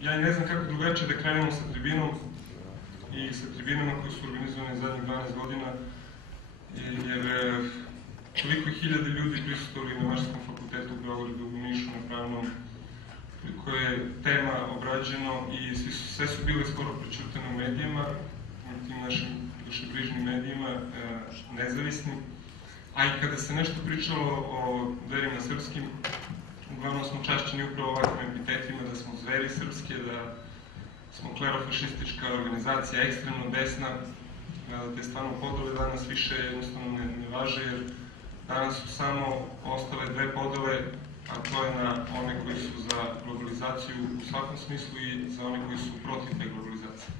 ja i ne znam kako drugačije da krenemo sa tribinom i sa tribinama koje su organizovane zadnjih 12 godina, jer koliko hiljade ljudi prisutovali na Mašarskom fakultetu u Beogradu, u Nišu, na Pravnom, koje je tema obrađeno i sve su bile skoro prećutane u medijima, u tim našim dušebrižnim medijima, nezavisnim. A i kada se nešto pričalo o Dverima srpskim, uglavnom smo čašćeni upravo ovakvim epitetima da smo zveri srpske, da smo klerofašistička organizacija, ekstremno desna, da te stvarno podele danas više jednostavno ne važe, jer danas su samo ostale dve podele, a to je na one koji su za globalizaciju u svakom smislu i za one koji su protiv te globalizacije.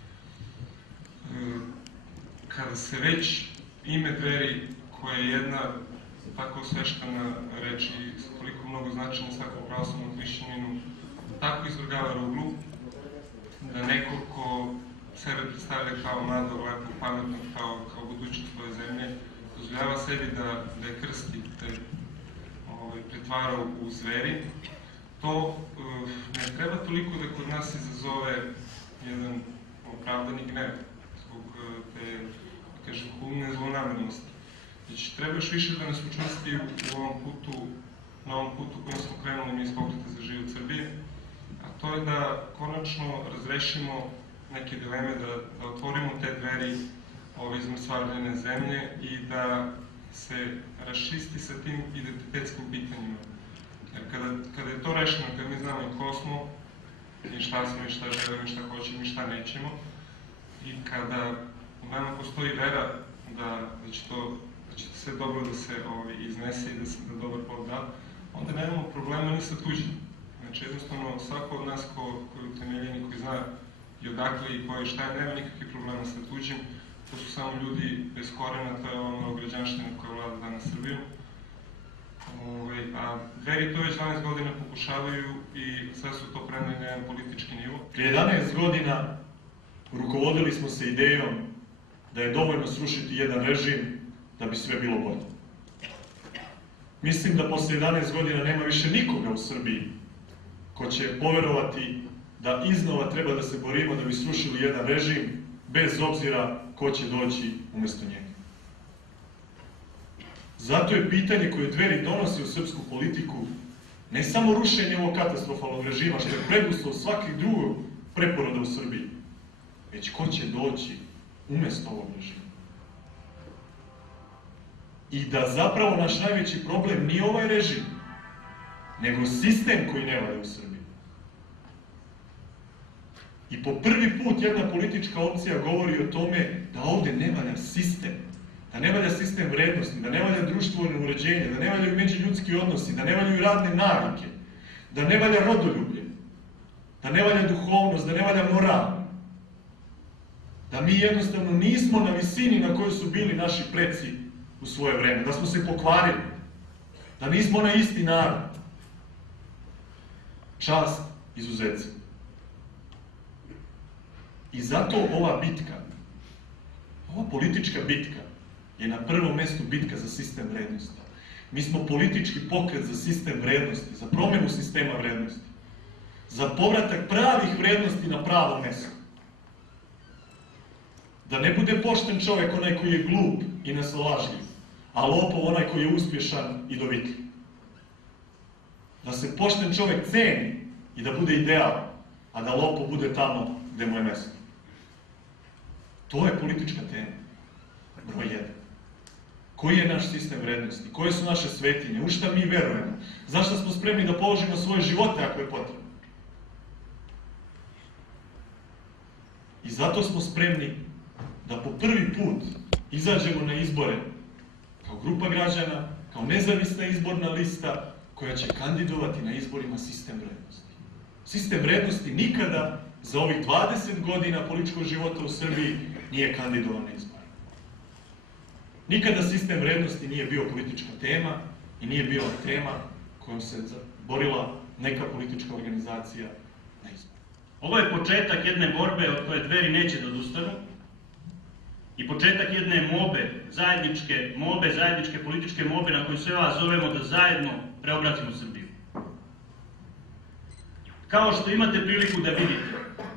Kada se već ime Dveri, koja je jedna tako sveštana reč i sa toliko mnogo značajna svakom pravoslavnom hrišćaninu, tako izvrgava ruglu, da neko ko sebe predstavlja kao mladog, lepog, pametnog, kao budućnost ove zemlje, dozvoljava sebi da je krsti, da je pretvara u zveri, to ne treba toliko da kod nas izazove jedan opravdani gnev zbog te, da kažem, humne zlonamernosti. Znači, treba još više da nas učvrsti u ovom putu, na ovom putu kojim smo krenuli mi iz Pokreta za život Srbije, a to je da konačno razrešimo neke dileme, da otvorimo te dveri ove izmrcvarljene zemlje i da se raščisti sa tim identitetskim pitanjima. Jer kada je to rešeno, kada mi znamo i ko smo, i šta smo, i šta želimo, i šta hoćemo, i šta nećemo, i kada u nama postoji vera da će sve dobro da se iznese i da se dobar plod da, onda nemamo problema ni sa tuđim. Znači, jednostavno, svako od nas koji je utemeljen i koji zna i odakle i ko je šta je, nema nikakvih problema sa tuđim. To su samo ljudi bez korena, to je ono građanština koja vlada danas Srbijom. A Dveri to već 12 godina pokušavaju i sve su to preneli na jedan politički nivo. Prije 11 godina rukovodili smo se idejom da je dovoljno srušiti jedan režim da bi sve bilo bolje. Mislim da posle 11 godina nema više nikoga u Srbiji ko će poverovati da iznova treba da se borimo da bi srušili jedan režim, bez obzira ko će doći umesto njega. Zato je pitanje koje Dveri donose u srpsku politiku ne samo rušenje ovog katastrofalnog režima, što je preduslov svakih drugog preporoda u Srbiji, već ko će doći umesto ovog režima. I da zapravo naš najveći problem nije ovaj režim, nego sistem koji ne valja u Srbiji. I po prvi put jedna politička opcija govori o tome da ovde ne valja sistem, da ne valja sistem vrednosti, da ne valja društveno uređenje, da ne valjaju međuljudski odnosi, da ne valjaju radne navike, da ne valja rodoljublje, da ne valja duhovnost, da ne valja moral. Da mi jednostavno nismo na visini na kojoj su bili naši preci u svoje vreme, da smo se pokvarili, da nismo na isti narod. Čast izuzeci. I zato ova bitka, ova politička bitka, je na prvom mestu bitka za sistem vrednosti. Mi smo politički pokret za sistem vrednosti, za promenu sistema vrednosti, za povratak pravih vrednosti na pravo mesto. Da ne bude pošten čovek onaj koji je glup i nesnalažljiv, a lopov onaj koji je uspješan i dovitljiv. Da se pošten čovek ceni i da bude ideal, a da lopov bude tamo gde mu je mesto. To je politička tema, broj 1. Koji je naš sistem vrednosti? Koje su naše svetinje? U šta mi verujemo? Zašto smo spremni da položimo svoje živote ako je potrebno? I zato smo spremni da po prvi put izađemo na izbore kao grupa građana, kao nezavisna izborna lista koja će kandidovati na izborima sistem vrednosti. Sistem vrednosti nikada za ovih 20 godina političkog života u Srbiji nije kandidovan na izbore. Nikada sistem vrednosti nije bio politička tema i nije bila tema kojom se borila neka politička organizacija na izbore. Ovo je početak jedne borbe od koje Dveri neće da odustanu i početak jedne zajedničke političke mobe na koju sve vas zovemo da zajedno preobrazimo Srbiju. Kao što imate priliku da vidite,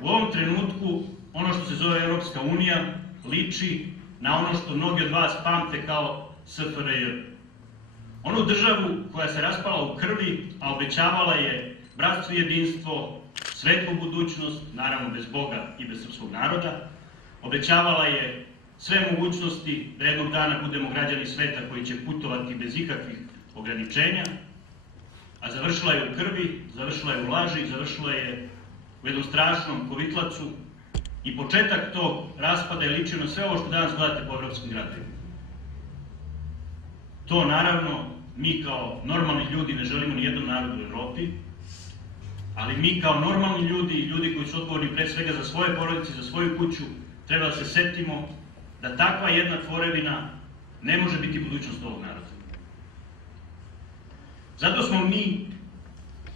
u ovom trenutku ono što se zove Europska unija liči na ono što mnogi od vas pamte kao SFRJ. Onu državu koja se raspala u krvi, a obećavala je bratstvo i jedinstvo, svetlu budućnost, naravno bez Boga i bez srpskog naroda, obećavala je sve mogućnosti da jednog dana budemo građani sveta koji će putovati bez ikakvih ograničenja, a završila je u krvi, završila je u laži, završila je u jednom strašnom kovitlacu i početak tog raspada je ličio na sve ovo što danas gledate po evropskim gradovima. To naravno mi kao normalni ljudi ne želimo ni jednom narodu u Evropi, ali mi kao normalni ljudi i ljudi koji su odgovorni pre svega za svoje porodice, za svoju kuću, treba da se setimo da takva jedna tvorevina ne može biti budućnost ovog naroda. Zato smo mi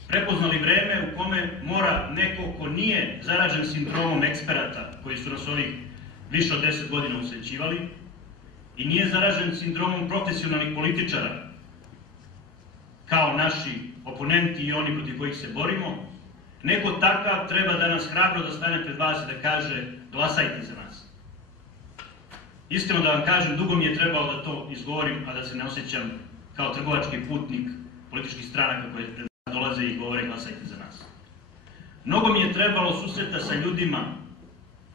prepoznali vreme u kome mora neko ko nije zaražen sindromom eksperata koji su nas ovih više od 10 godina usrećivali i nije zaražen sindromom profesionalnih političara kao naši oponenti i oni protiv kojih se borimo, neko takav treba danas hrabro da stane pred vas i da kaže glasajte za nas. Iskreno da vam kažem, dugo mi je trebalo da to izgovorim, a da se ne osjećam kao trgovački putnik političkih stranaka koje pred nas dolaze i govore glasajte za nas. Mnogo mi je trebalo susreta sa ljudima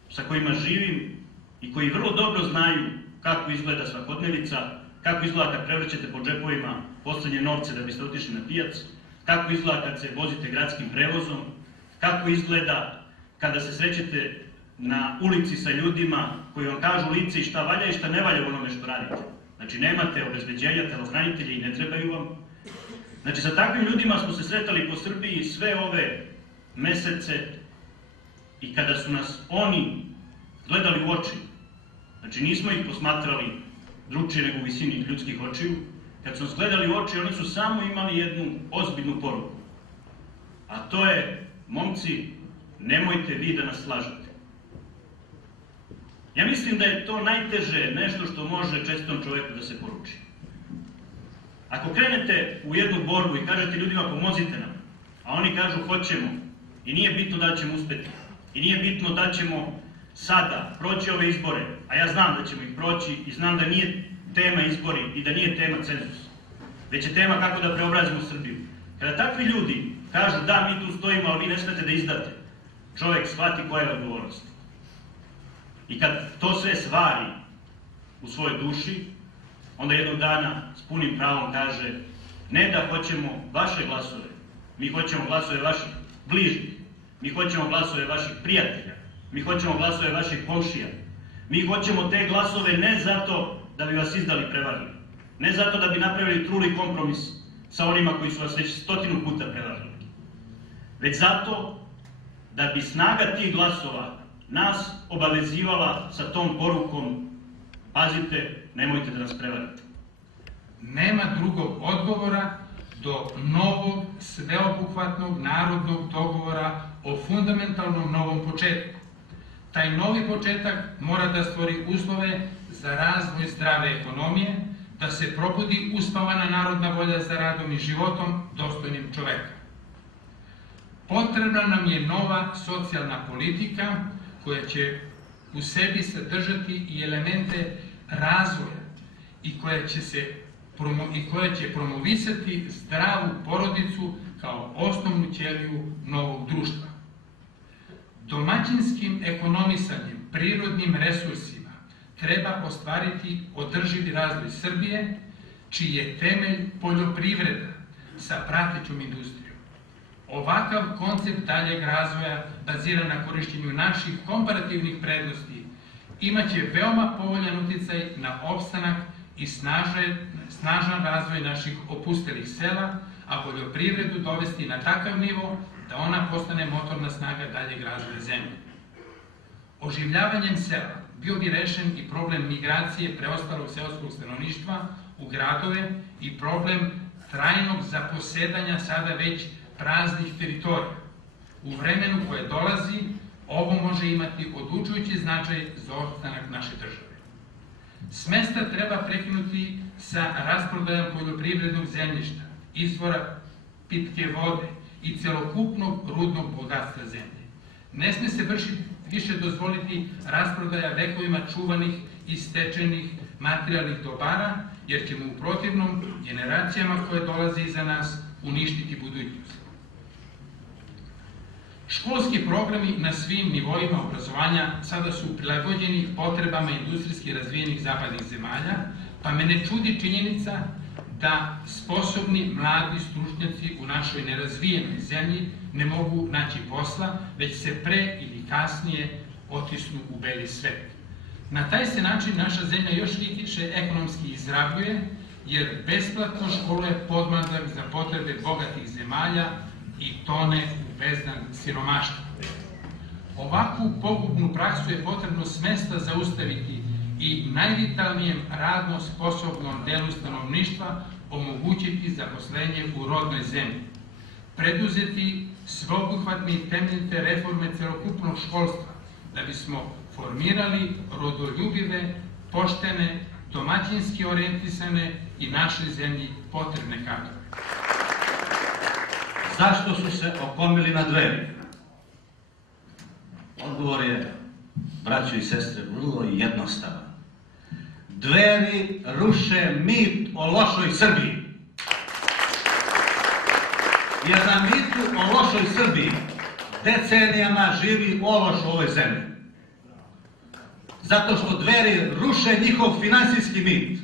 sa kojima živim i koji vrlo dobro znaju kako izgleda svakodnevica, kako izgleda kad prevrćete po džepovima poslednje novce da biste otišli na pijac, kako izgleda kad se vozite gradskim prevozom, kako izgleda kada se srećete na ulici sa ljudima koji vam kažu lice i šta valja i šta ne valja u onome što radite. Znači nemate obezbeđenja, telohranitelje i ne trebaju vam. Znači sa takvim ljudima smo se sretali po Srbiji sve ove mesece i kada su nas oni gledali u oči, znači nismo ih posmatrali drugčije nego u visini ljudskih očiju, kad su nas gledali u oči oni su samo imali jednu ozbiljnu poruku. A to je, momci, nemojte vi da nas slažete. Ja mislim da je to najteže nešto što može čestitom čoveku da se poruči. Ako krenete u jednu borbu i kažete ljudima pomozite nam, a oni kažu hoćemo, i nije bitno da ćemo uspeti, i nije bitno da ćemo sada proći ove izbore, a ja znam da ćemo ih proći i znam da nije tema izbori i da nije tema cenzus, već je tema kako da preobrazimo Srbiju. Kada takvi ljudi kažu da mi tu stojimo, ali vi ne smete da izdate, čovek shvati koja je odgovornost. I kad to sve svari u svojoj duši, onda jednog dana s punim pravom kaže ne da hoćemo vaše glasove, mi hoćemo glasove vaših bližnjih, mi hoćemo glasove vaših prijatelja, mi hoćemo glasove vaših komšija, mi hoćemo te glasove ne zato da bi vas izdali prevarili, ne zato da bi napravili truli kompromis sa onima koji su vas već 100 puta prevarili, već zato da bi snaga tih glasova nas obavezivala sa tom porukom pazite, nemojte da nas prevarite. Nema drugog odgovora do novog, sveobuhvatnog narodnog dogovora o fundamentalnom novom početku. Taj novi početak mora da stvori uslove za razvoj zdrave ekonomije, da se probudi uspavana narodna volja za radom i životom dostojnim čoveka. Potrebna nam je nova socijalna politika koja će u sebi sadržati i elemente razvoja i koja će promovisati zdravu porodicu kao osnovnu ćeliju novog društva. Domaćinskim ekonomisanjem prirodnim resursima treba ostvariti održivi razvoj Srbije, čiji je temelj poljoprivreda sa pratećom industrijom. Ovakav koncept daljeg razvoja baziran na korišćenju naših komparativnih prednosti imaće veoma povoljan uticaj na opstanak i snažan razvoj naših opustelih sela, a poljoprivredu dovesti na takav nivo da ona postane motorna snaga daljeg razvoja zemlje. Oživljavanjem sela bio bi rešen i problem migracije preostalog seoskog stanovništva u gradove i problem trajnog zaposedanja sada već praznih teritorija. U vremenu koje dolazi, ovo može imati odlučujući značaj za opstanak naše države. S mesta treba prekinuti sa rasprodajom poljoprivrednog zemljišta, izvora pitke vode i celokupnog rudnog bogatstva zemlje. Ne sme se više dozvoliti rasprodaja vekovima čuvanih i stečenih materijalnih dobara, jer ćemo u protivnom generacijama koje dolaze iza nas uništiti budućnost. Školski programi na svim nivoima obrazovanja sada su prilagođeni potrebama industrijski razvijenih zapadnih zemalja, pa me ne čudi činjenica da sposobni mladi stručnjaci u našoj nerazvijenoj zemlji ne mogu naći posla, već se pre ili kasnije otisnu u beli svet. Na taj se način naša zemlja još više ekonomski izrabljuje, jer besplatno školuje podmladak za potrebe bogatih zemalja i tone u bezdan siromaštva. Ovakvu pogubnu praksu je potrebno s mesta zaustaviti i najvitalnijem radno sposobnom delu stanovništva omogućiti zaposlenje u rodnoj zemlji. Preduzeti sveobuhvatne i temeljite reforme celokupnog školstva, da bismo formirali rodoljubive, poštene, domaćinski orijentisane i našoj zemlji potrebne kadrove. Zašto su se okomili na Dveri? Odgovor je, braćo i sestre, vrlo jednostavan. Dveri ruše mit o lošoj Srbiji. Jer na mitu o lošoj Srbiji decenijama živi ološ u ovoj zemlji. Zato što Dveri ruše njihov finansijski mit.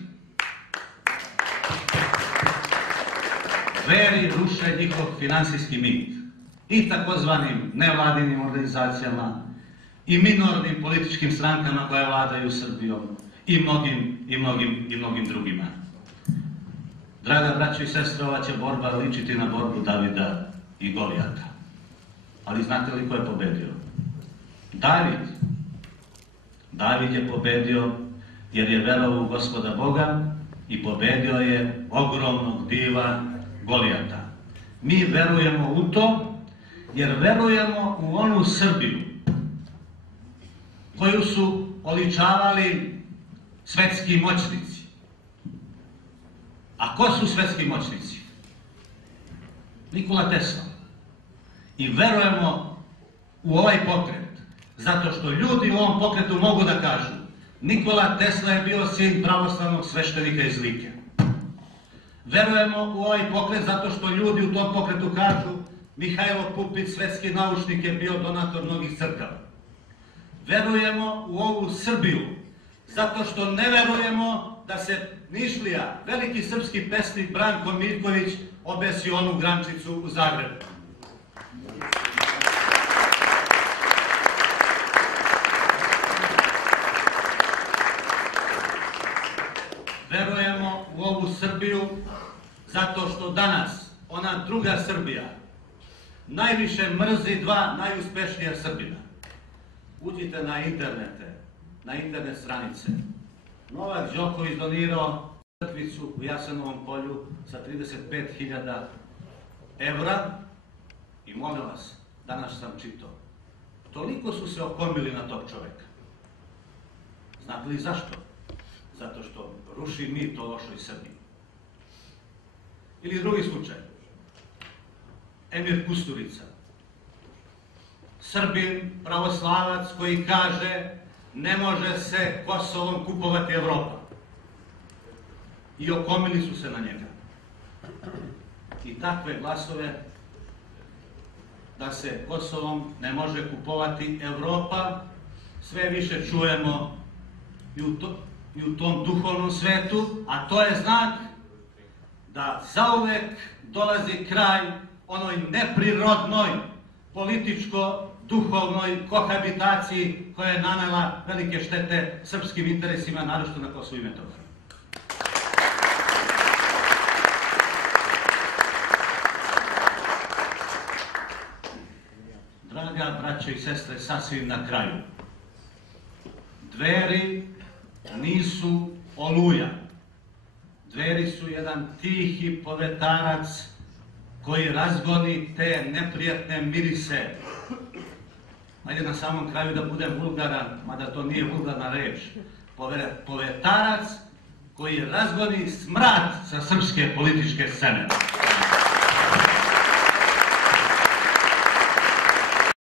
Dveri ruše njihov finansijski mit. I takozvanim nevladinim organizacijama, i minornim političkim strankama koje vladaju Srbijom, i mnogim drugima. Draga braćo i sestre, ova će borba ličiti na borbu Davida i Golijata. Ali znate li ko je pobedio? David. David je pobedio jer je verovao u Gospoda Boga i pobedio je ogromnog diva Golijata. Mi verujemo u to jer verujemo u onu Srbiju koju su oličavali svetski moćnici. A ko su svetski moćnici? Nikola Tesla. I verujemo u ovaj pokret, zato što ljudi u ovom pokretu mogu da kažu Nikola Tesla je bio sin pravoslavnog sveštenika iz Like. Verujemo u ovaj pokret zato što ljudi u tom pokretu kažu Mihajlo Pupin, svetski naučnik, je bio donator mnogih crkava. Verujemo u ovu Srbiju zato što ne verujemo da se Nišlija, veliki srpski pesnik Branko Mirković, obesio onu grančicu u Zagrebu. Verujemo u ovu Srbiju zato što danas ona druga Srbija najviše mrzi dva najuspešnija Srbina. Uđite na internet stranice. Novak Đoković donirao crkvicu u Jasenovom polju sa 35.000 evra i molim vas, danas sam čitao. Toliko su se okomili na tog čoveka. Znate li zašto? Zato što ruši mit o lošoj Srbiji. Ili drugi slučaj. Emir Kusturica. Srbin, pravoslavac koji kaže ne može se Kosovom kupovati Evropa. I okomili su se na njega. I takve glasove da se Kosovom ne može kupovati Evropa sve više čujemo i u tom duhovnom svetu, a to je znak da zauvek dolazi kraj onoj neprirodnoj političko-duhovnoj kohabitaciji koja je nanela velike štete srpskim interesima, naročito na Kosovu i Metohiji. Draga braćo i sestre, sasvim na kraju. Dveri nisu Oluja. Dveri su jedan tihi povetarac koji razgoni te neprijatne mirise. Ajde na samom kraju da budem vulgaran, mada to nije vulgarna reč. Povetarac koji razgoni smrad sa srpske političke scene.